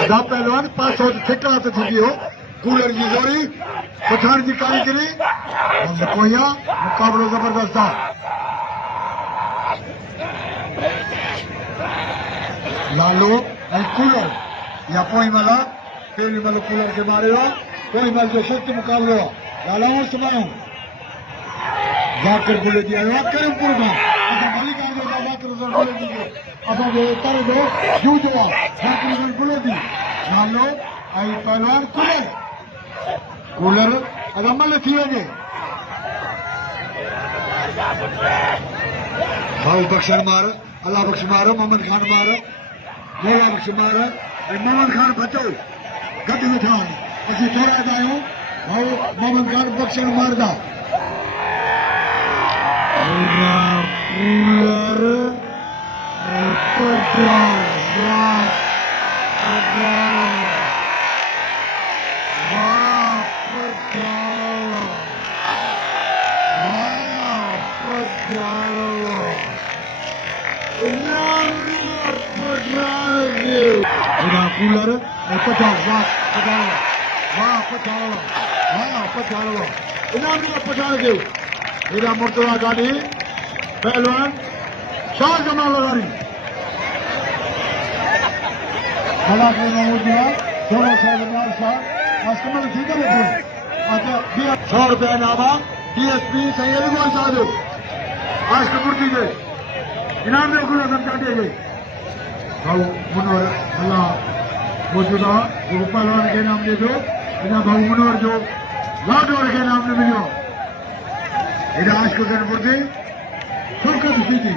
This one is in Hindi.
अदा पहलवान पास हो ठेका तो थी हो कूलर की जोरी पठान की कारीगरी कोया मुकाबलो जबरदस्त था लालो ऐं कूलर या पोई मला पहिरीं महिल कूलर खे मारियो आहे पोई महिल जो सख़्तु मुक़ाबिलो आहे लालाओ सुभाणे जाकर बुले थी आयो आहे करीमपुर खां असां मलिकार जो जाकर बुले थी असांजो तर जो जूजो आहे जाकर बुले थी लालो ऐं पहलवान कूलर कूलर असां मल थी वञे भाऊ बख्शन मार अल्लाह बख्श मार मोहम्मद खान मार मौला बख्श मार ऐं मोहम्मद खान बचो गॾु वेठा आहिनि असीं थोराईंदा आहियूं भाऊ मोहम्मद खान बख्शन मारदा कूलर पठान वाह पठान इनाम पठान के हेरा मुर्तजा गाड़ी पहलवान शाह जमाल वारी बड़ा के नाम दिया 16 कमल थी करे अच्छा 100 रुपया इनाम डीएसपी सही अभिमान साहब जो आज मूर्ति के इनाम जो गुरु काटे गए भाऊ मुनवर अल्लाह मौजूदा वो पहलवान के नाम दे दो इना भाऊ मुनवर जो लाडोर के नाम ने मिलो इना आज को गणपुर की सुरखत थी